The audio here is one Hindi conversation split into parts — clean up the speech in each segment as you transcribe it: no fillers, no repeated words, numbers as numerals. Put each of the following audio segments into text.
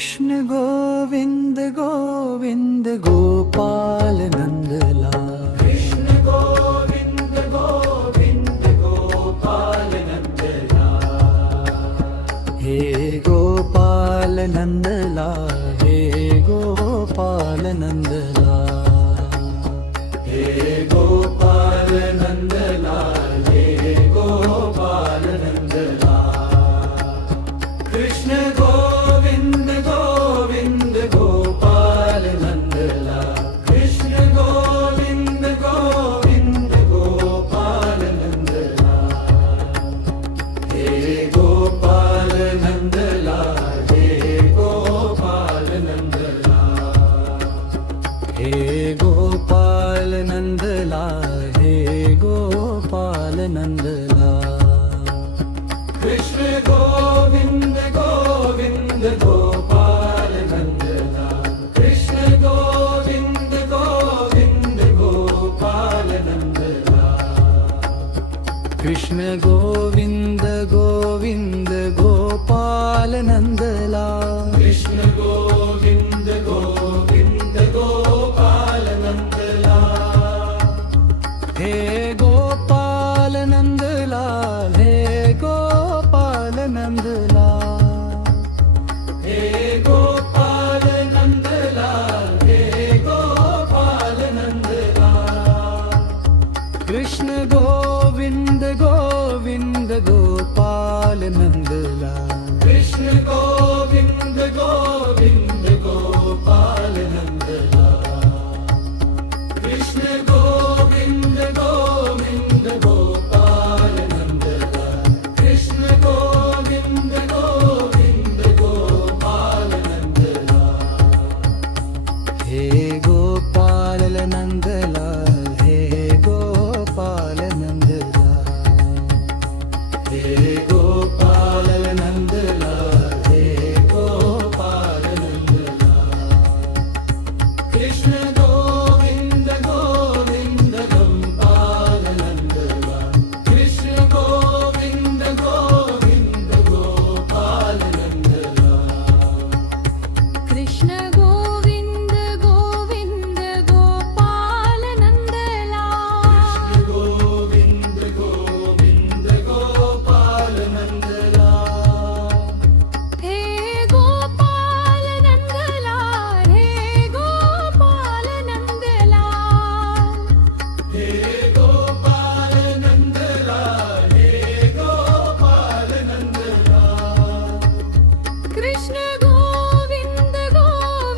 कृष्ण गोविंद गोविंद गोपाल नंदलाल। कृष्ण गोविंद गोविंद गोपाल नंदलाल। हे गोपाल नंदलाल, हे गोपाल नंदलाल। हे गोपाल नंदलाल, हे गोपाल नंदलाल। कृष्ण गोविंद गोविंद गोपाल नंदलाल। कृष्ण गोविंद गोविंद गोपाल नंदलाल। हे गोपाल नंदलाल, हे गोपाल नंदलाल। हे गोपाल नंदलाल, हे गोपाल नंदलाल। कृष्ण गोविंद गोविंद गोपाल नंदलाल। कृष्ण गोविंद गोविंद गोपाल नंदलाल। कृष्ण गोविंद गोविंद गोपाल नंदलाल। कृष्ण गोविंद गोविंद गोपाल नंदलाल। हे गोपाल नंदलाल, हे गोपाल नंदलाल। हे गोपाल नंदलाल, हे गोपाल नंदलाल। कृष्ण गोविंद गोविंद गोपाल नंदलाल। कृष्ण गोविंद गोविंद गोपाल नंदलाल। कृष्ण गोविंद गोविंद गोपाल नंदलाल। कृष्ण गोविंद गोविंद गोपाल नंदलाल। हे गोपाल नंदलाल, हे गोपाल नंदलाल। हे गोपाल नंदलाल, हे गोपाल नंदलाल। कृष्ण गोविंद गोविंद गोपाल नंदलाल। कृष्ण गोविंद गोविंद गोपाल नंदलाल। कृष्ण गोविंद गोविंद गोपाल नंदलाल। गोविंद गोविंद गोपाल नंदलाल। हे गोपाल नंदलाल, हे गोपाल नंदलाल। हे गोपाल नंदलाल, हे गोपाल नंदलाल। कृष्ण गोविंद गोविंद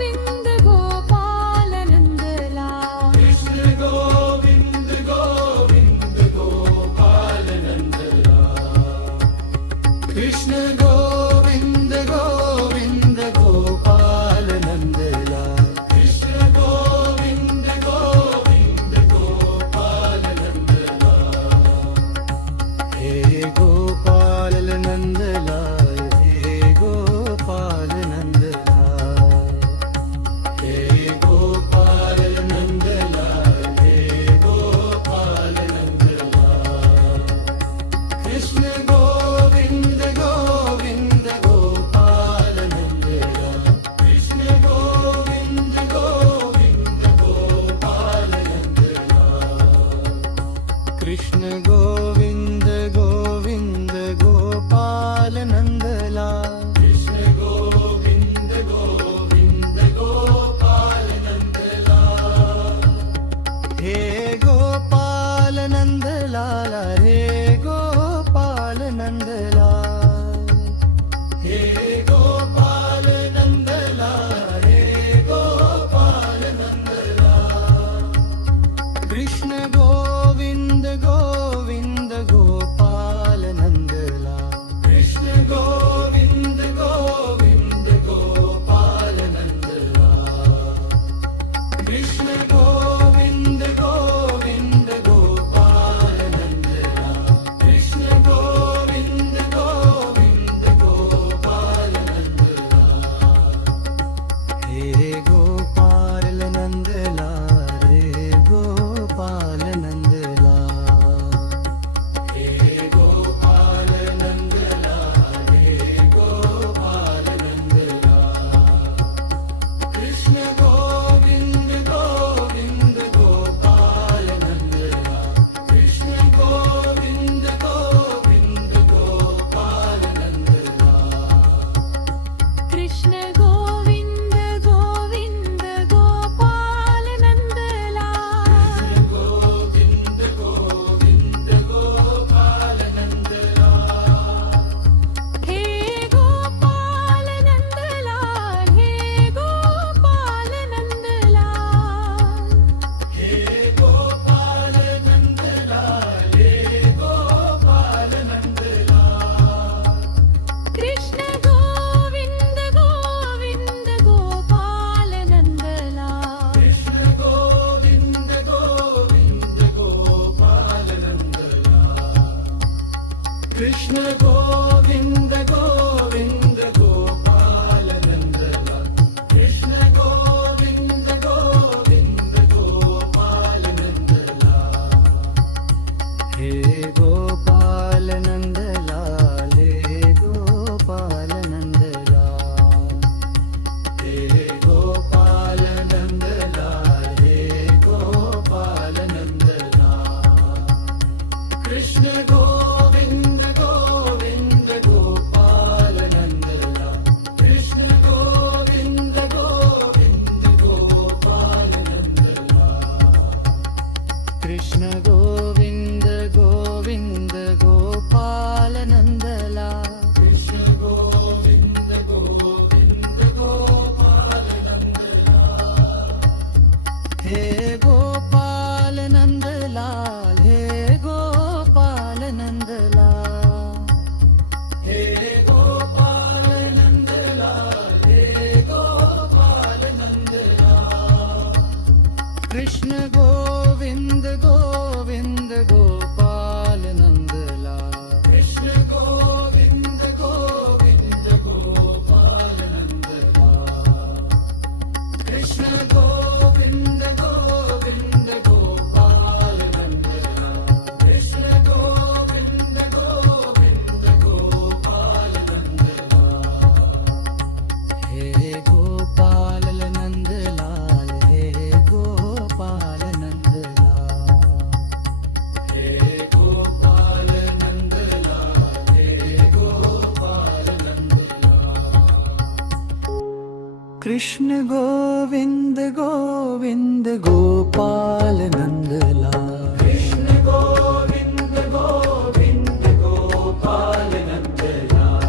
कृष्ण गोविंद गोविंद गोपाल नंदलाल कृष्ण गोविंद गोविंद गोपाल नंदलाल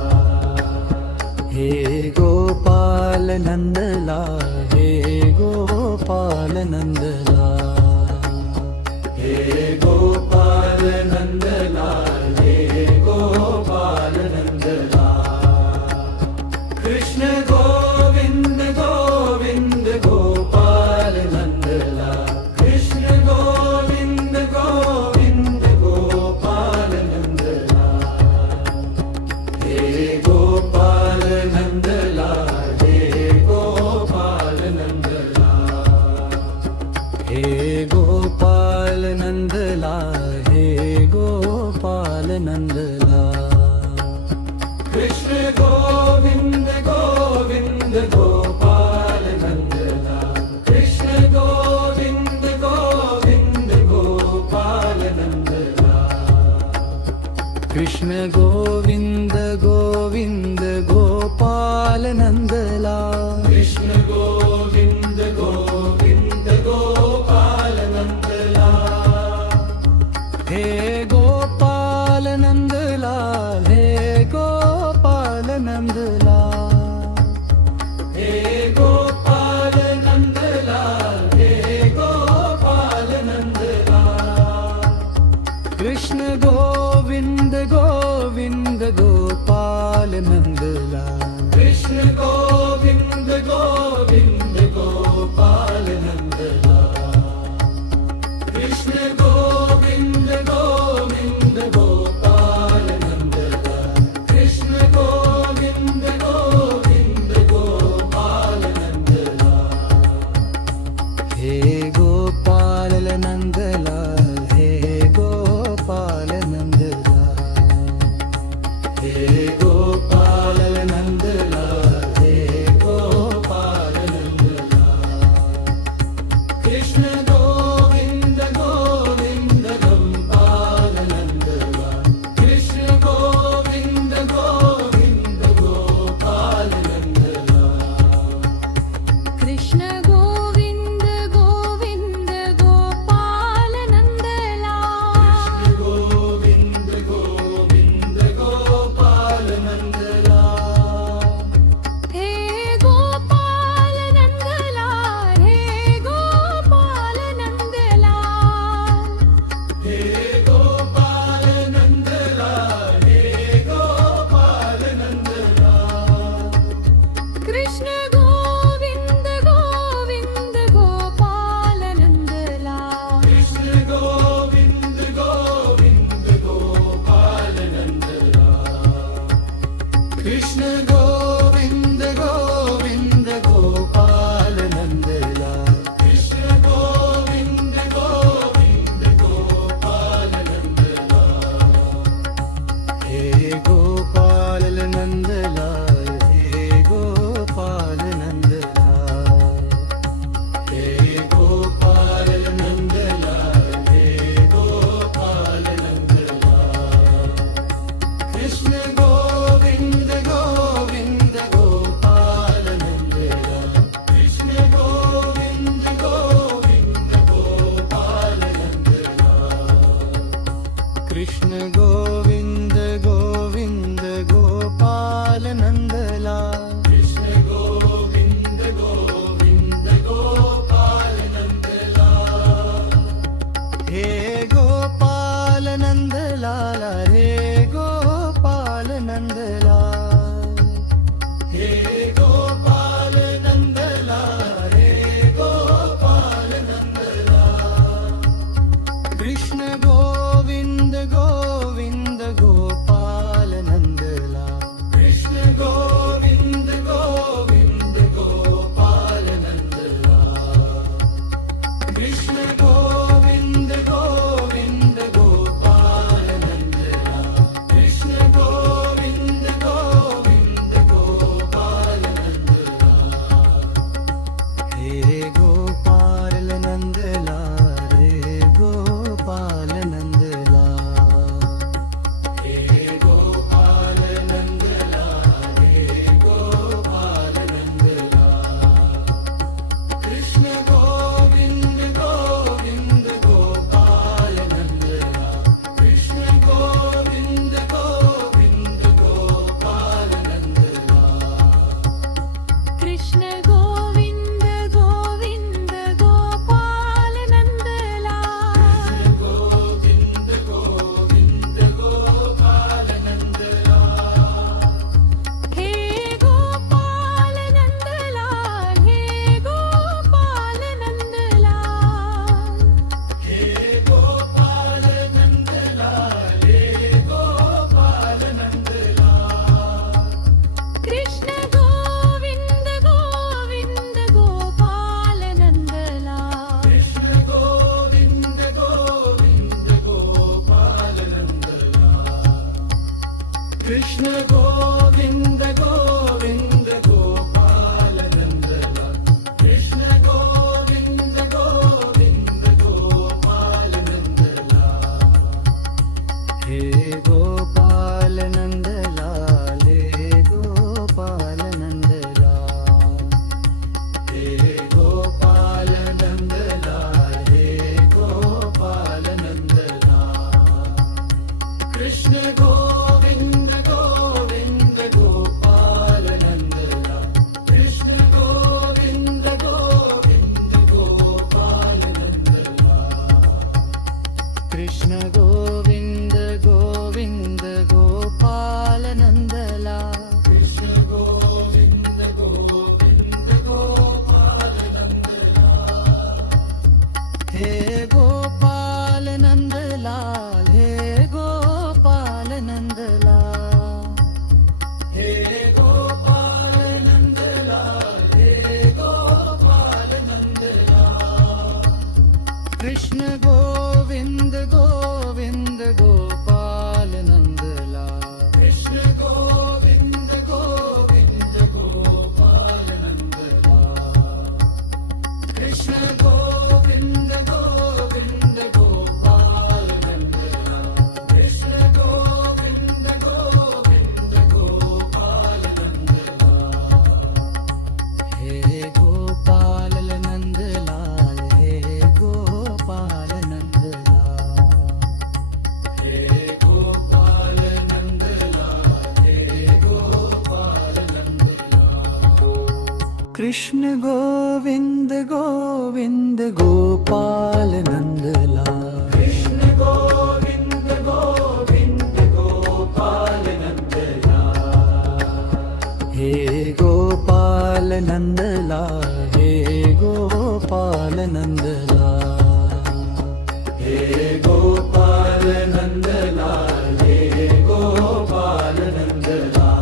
हे गोपाल नंदलाल हे गोपाल नंदलाल हे गोपाल नंदलाल हे गोपाल नंदलाल कृष्ण गोविंद गोविंद गोपाल नंदलाल कृष्ण गोविंद गोविंद गोपाल नंदलाल हे गोपाल नंदलाल हे गोपाल नंदलाल हे गोपाल नंदलाल हे गोपाल नंदलाल कृष्ण गोविंद गोविंद गोपाल नंदलाल कृष्ण गोविंद गोविंद गोपाल नंदलाल कृष्ण गोविंद गोविंद गोपाल नंदलाल कृष्ण गोविंद गोविंद गोपाल नंदलाल हे गोपाल नंदलाल हे गोपाल नंदलाल हे गोपाल नंदलाल हे गोपाल नंदलाल कृष्ण गोविंद गोविंद गोपाल नंदलाल कृष्ण गोविंद गोविंद गोपाल नंदलाल कृष्ण गोविंद गोविंद गोपाल नंदलाल कृष्ण गोविंद गोविंद गोपाल नंदलाल हे गोपाल नंदलाल हे गोपाल नंदलाल हे गोपाल नंदलाल हे गोपाल नंदलाल कृष्ण गोविंद गोविंद गोपाल नंदलाल कृष्ण गोविंद गोविंद गोपाल नंदलाल कृष्ण गोविंद गोविंद गोपाल नंदलाल कृष्ण गोविंद गोविंद गोपाल नंदलाल हे गोपाल नंदलाल हे गोपाल नंदलाल हे गोपाल नंदलाल हे गोपाल नंदलाल कृष्ण गोविंद गोविंद गोपाल नंदलाल कृष्ण गोविंद गोविंद गोपाल नंदलाल हे गोपाल नंदलाल हे गोपाल नंदलाल हे गोपाल नंदलाल हे गोपाल नंदलाल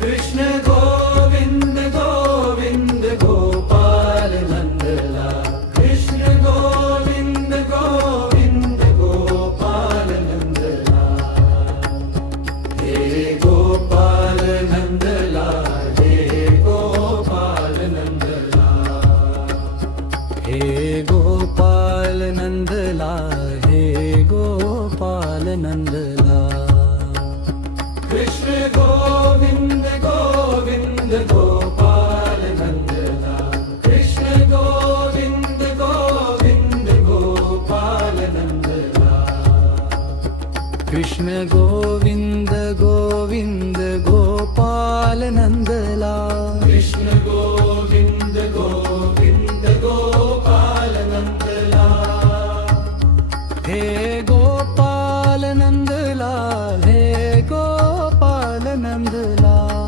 कृष्ण गोविंद गोविंद गोपाल नंदलाल कृष्ण गोविंद गोविंद गोपाल नंदलाल हे गोपाल नंदलाल हे गोपाल नंदलाल हे गोपाल नंदलाल हे गोपाल नंदलाल कृष्ण गोविंद गोविंद गोपाल नंदलाल कृष्ण गोविंद गोविंद गोपाल नंदलाल कृष्ण गोविंद गोविंद गोपाल नंदलाल कृष्ण गोविंद गोविंद गोपाल नंदलाल हे गोपाल नंदलाल हे गोपाल नंदलाल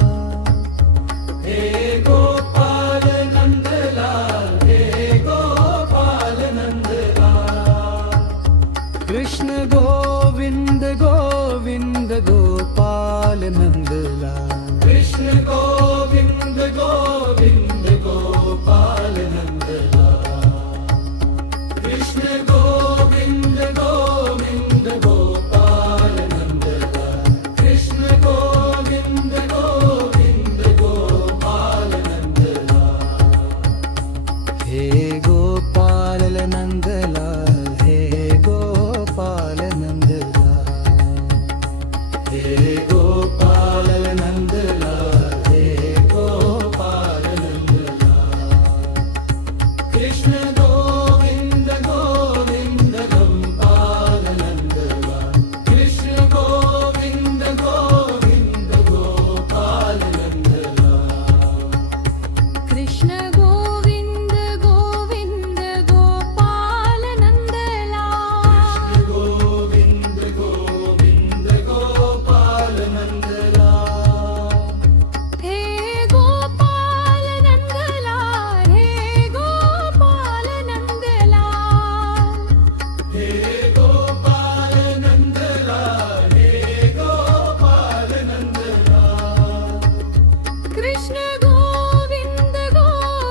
हे गोपाल नंदलाल हे गोपाल नंदलाल कृष्ण गोविंद गोविंद गोपाल नंदलाल कृष्ण गोविंद गोविंद गोपाल नंदलाल कृष्ण गोविंद गोविंद गोपाल नंदलाल कृष्ण गोविंद गोविंद गोपाल नंदलाल हे गोपाल नंदलाल हे गोपाल नंदलाल हे गोपाल नंदलाल हे गोपाल नंदलाल कृष्ण गोविंद गोविंद गोपाल नंदलाल कृष्ण गोविंद गोविंद गोपाल नंदलाल कृष्ण गोविंद गोविंद गोपाल नंदलाल गोविंद गोविंद गोपाल नंदलाल हे गोपाल नंदलाल हे गोपाल नंदलाल हे गोपाल नंदलाल हे गोपाल नंदलाल कृष्ण गोविंद गोविंद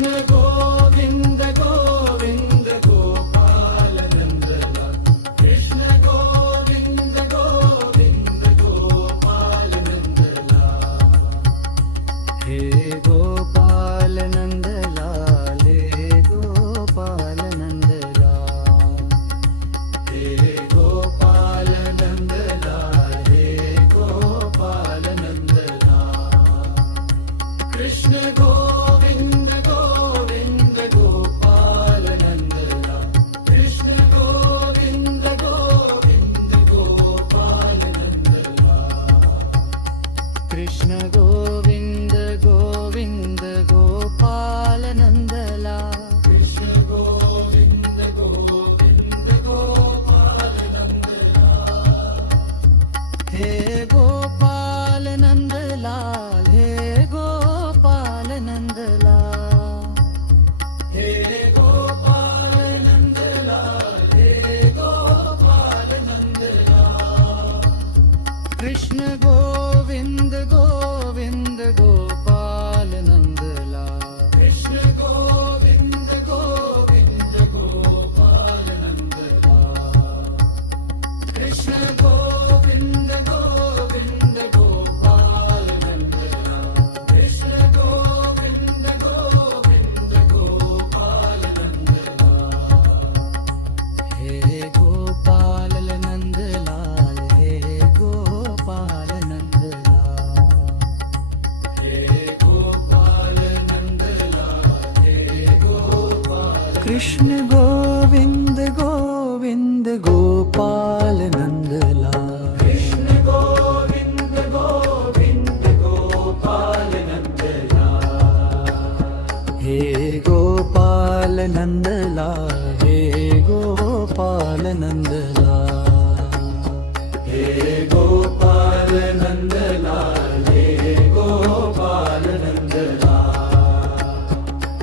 कृष्ण गोविंद गोविंद गोपाल नंदलाल कृष्ण गोविंद गोविंद गोपाल नंदलाल हे गोपाल नंदलाल हे गोपाल नंदलाल हे गोपाल नंदलाल हे गोपाल नंदलाल कृष्ण गोविंद गोविंद गोपाल नंदलाल कृष्ण गोविंद गोविंद गोपाल नंदलाल कृष्ण गोविंद गोविंद गोपाल नंदलाल कृष्ण गोविंद गोविंद गोपाल नंदलाल हे गोपाल नंदलाल हे गोपाल नंदलाल हे गोपाल नंदलाल हे गोपाल नंदलाल कृष्ण गोविंद गोविंद गोपाल नंदलाल कृष्ण गोविंद गोविंद गोपाल नंदलाल कृष्ण गोविंद गोविंद गोपाल नंदलाल कृष्ण गोविंद गोविंद गोपाल नंदलाल हे गोपाल नंदलाल हे गोपाल नंदलाल हे गोपाल नंदलाल हे गोपाल कृष्ण गोविंद गोविंद गोपाल नंदलाल कृष्ण गोविंद गोविंद गोपाल नंदलाल हे गोपाल नंदलाल हे गोपाल नंदलाल हे गोपाल नंदलाल हे गोपाल नंदलाल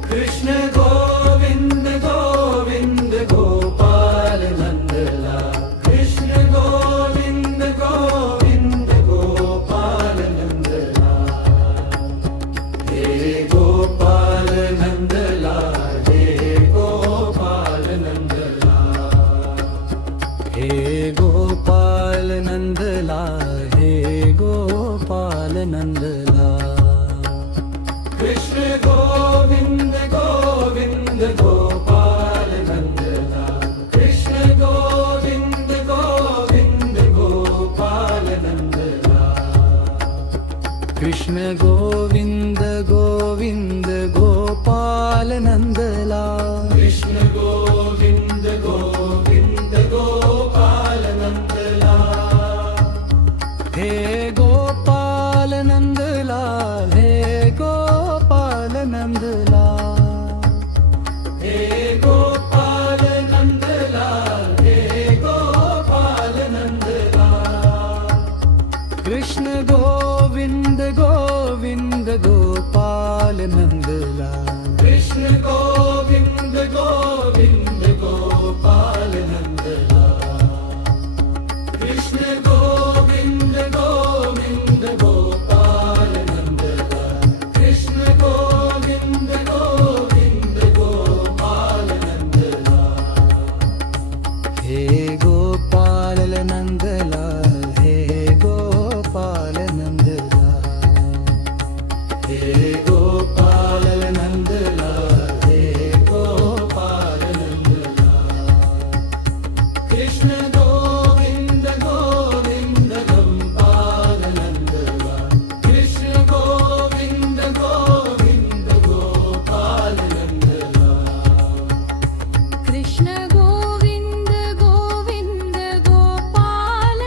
कृष्ण गोविंद गोविंद गोपाल नंदलाल कृष्ण गोविंद गोविंद गोपाल नंदलाल हे गोपाल नंदलाल हे गोपाल नंदलाल हे गोपाल नंदलाल हे गोपाल नंदलाल कृष्ण गोविंद गोविंद गोपाल नंदलाल कृष्ण गोविंद गोविंद गोपाल नंदलाल कृष्ण गोविंद गोविंद गोपाल नंदलाल कृष्ण गोविंद गोविंद गोपाल नंदलाल हे गोपाल नंदलाल हे गोपाल नंदलाल हे गोपाल नंदलाल हे गोपाल नंदलाल कृष्ण गोविंद गोविंद गोपाल नंदलाल कृष्ण गोविंद गोविंद गोपाल नंदलाल कृष्ण गोविंद गोविंद गोपाल नंदलाल कृष्ण गोविंद गोविंद गोपाल नंदलाल हे गोपाल नंदलाल हे गोपाल नंदलाल हे गोपाल नंदलाल हे गोपाल नंदलाल कृष्ण गोविंद गोविंद गोपाल नंदलाल कृष्ण गोविंद गोविंद गोपाल नंदलाल कृष्ण गोविंद गोविंद गोपाल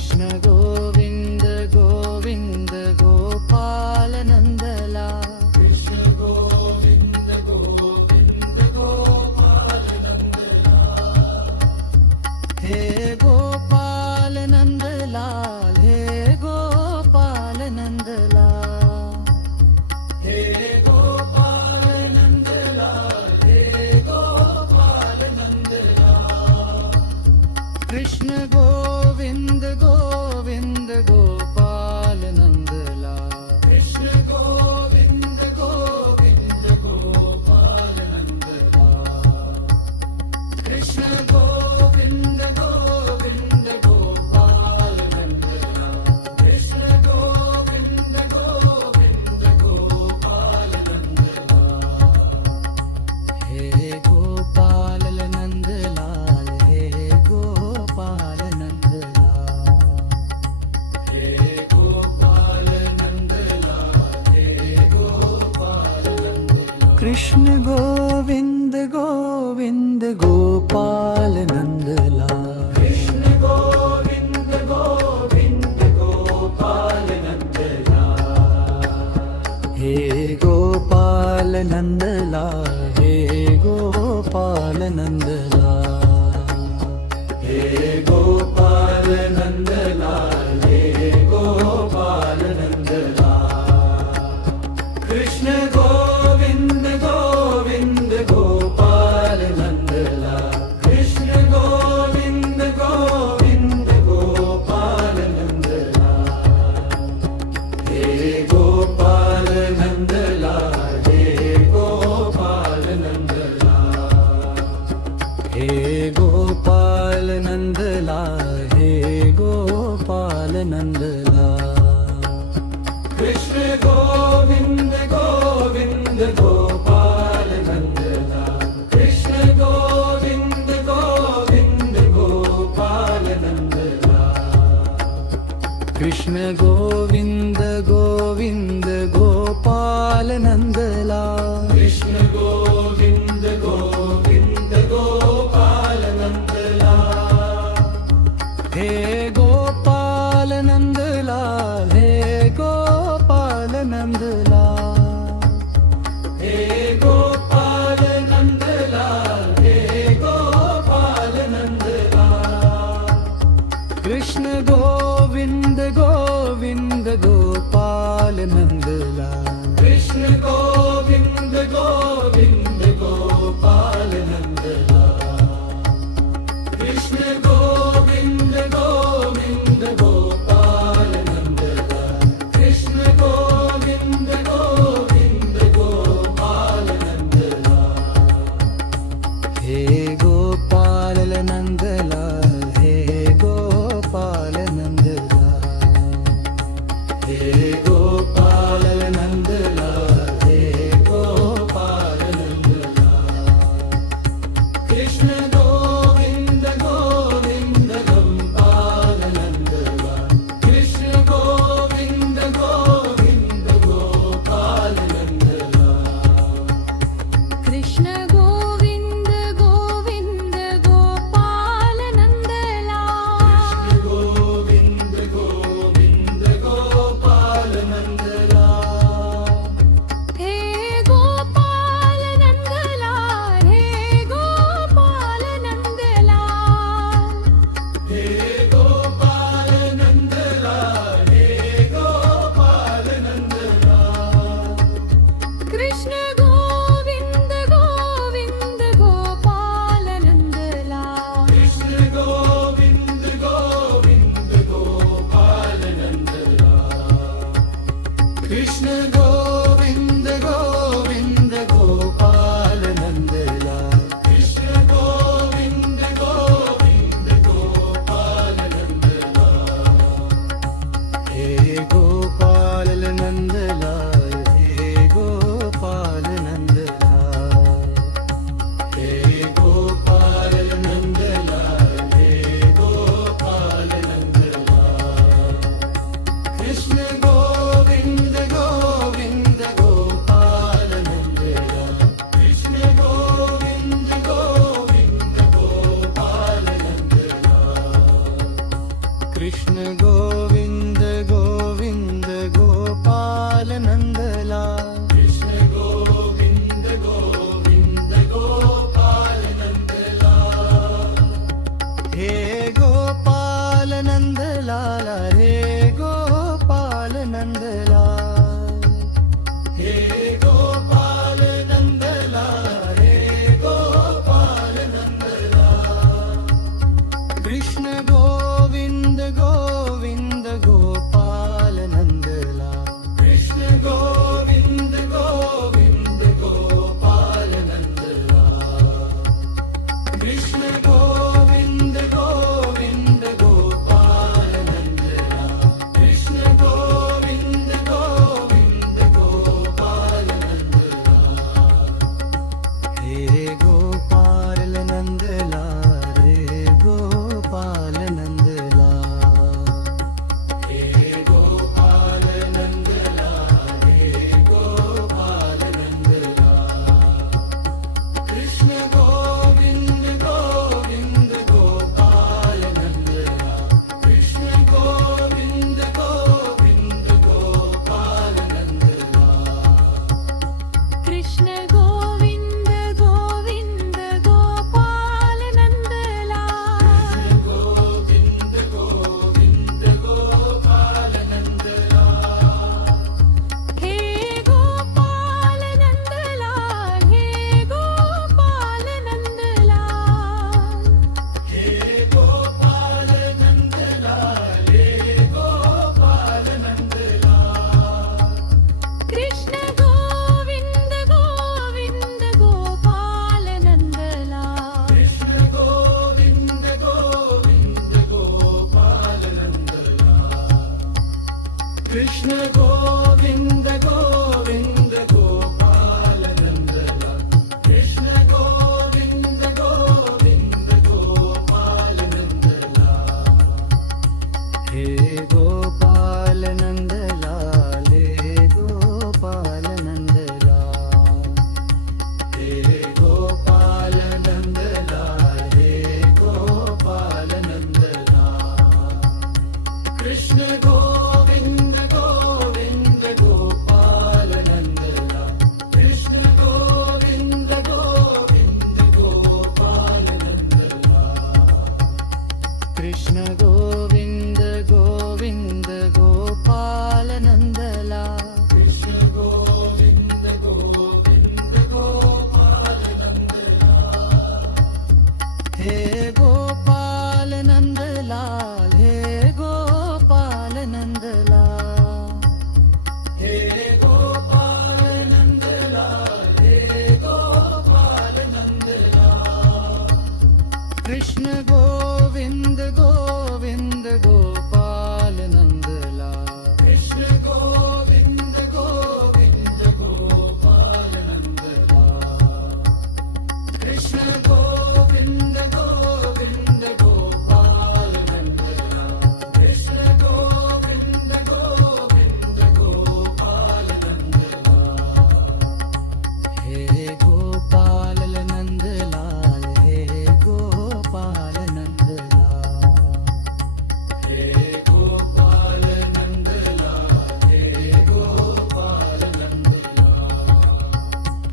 कृष्ण गोविंद गोविंद गोपाल नंदलाल कृष्ण गोविंद गोविंद गोपाल नंदलाल हे गोपाल नंदलाल हे गोपाल नंदलाल हे गोपाल नंदलाल हे गोपाल नंदलाल कृष्ण गोविंद गोविंद गोपाल नंदलाल कृष्ण गोविंद गोविंद गोपाल नंदलाल कृष्ण गोविंद गोविंद गोपाल नंदलाल कृष्ण गोविंद गोविंद गोपाल नंदलाल हे गोपाल नंदलाल हे गोपाल नंदलाल हे गोपाल नंदलाल हे गोपाल नंदलाल कृष्ण गोविंद गोविंद गोपाल नंदलाल कृष्ण गोविंद गोविंद गोपाल नंदलाल हे गोपाल नंदलाल हे गोपाल नंदलाल हे गोपाल नंदलाल हे गोपाल नंदलाल कृष्ण गोविंद गोविंद गोपाल नंदलाल कृष्ण गोविंद गोविंद गोपाल नंदलाल हे गोपाल नंदलाल हे गोपाल नंदलाल हे गोपाल नंदलाल हे गोपाल नंदलाल कृष्ण गोविंद गोविंद गोपाल नंदलाल कृष्ण गोविंद गोविंद गोपाल नंदलाल कृष्ण गोविंद गोविंद गोपाल नंदलाल कृष्ण गोविंद गोविंद गोपाल नंदलाल हे गोपाल नंदलाल हे गोपाल नंदलाल हे गोपाल नंदलाल हे गोपाल नंदलाल कृष्ण गोविंद गोविंद गोपाल नंदलाल कृष्ण गोविंद गोविंद गोपाल नंदलाल कृष्ण गोविंद गोविंद गोपाल नंदलाल कृष्ण गोविंद गोविंद गोपाल नंदलाल हे गोपाल नंदलाल हे गोपाल नंदलाल हे गोपाल नंदलाल हे गोपाल नंदलाल कृष्ण गोविंद गोविंद गोपाल नंदलाल कृष्ण गोविंद गोविंद गोपाल नंदलाल कृष्ण गोविंद गोविंद गोपाल नंदलाल गोविंद गोविंद गोपाल नंदलाल हे गोपाल नंदलाल हे गोपाल नंदलाल हे गोपाल नंदलाल हे गोपाल नंदलाल कृष्ण गोविंद गोविंद गोपाल नंदलाल कृष्ण गोविंद गोविंद गोपाल नंदलाल कृष्ण गोविंद गोविंद गोपाल नंदलाल कृष्ण गोविंद गोविंद गोपाल नंदलाल हे गोपाल नंदलाल हे गोपाल नंदलाल हे गोपाल नंदलाल हे कृष्ण गोविंद गोविंद गोपाल नंदलाल कृष्ण गोविंद गोविंद गोपाल नंदलाल हे गोपाल नंदलाल हे गोपाल नंदलाल हे गोपाल नंदलाल हे गोपाल नंदलाल कृष्ण गोविंद गोविंद गोपाल नंदलाल कृष्ण गोविंद गोविंद गोपाल नंदलाल कृष्ण गोविंद गोविंद गोपाल नंदलाल कृष्ण गोविंद गोविंद गोपाल नंदलाल हे गोपाल नंदलाल हे गोपाल नंदलाल हे गोपाल नंदलाल हे गोपाल नंदलाल कृष्ण गोविंद गोविंद गोपाल नंदलाल कृष्ण गोविंद गोविंद गोपाल नंदलाल कृष्ण गोविंद गोविंद गोपाल नंदलाल गोविंद गोविंद गोपाल नंदलाल हे गोपाल नंदलाल हे गोपाल नंदलाल हे गोपाल नंदलाल हे गोपाल नंदलाल कृष्ण गोविंद गोविंद गोपाल नंदलाल कृष्ण गोविंद गोविंद गोपाल नंदलाल कृष्ण गोविंद गोविंद गोपाल नंदलाल कृष्ण गोविंद गोविंद गोपाल नंदलाल हे गोपाल नंदलाल हे गोपाल नंदलाल हे गोपाल नंदलाल हे गोपाल नंदलाल कृष्ण गोविंद गोविंद गोपाल नंदलाल कृष्ण गोविंद गोविंद गोपाल नंदलाल कृष्ण गोविंद गोविंद गोपाल नंदलाल कृष्ण गोविंद गोविंद गोपाल नंदलाल हे गोपाल नंदलाल हे गोपाल नंदलाल हे गोपाल नंदलाल हे गोपाल नंदलाल कृष्ण गोविंद गोविंद गोपाल नंदलाल कृष्ण गोविंद गोविंद गोपाल नंदलाल कृष्ण गोविंद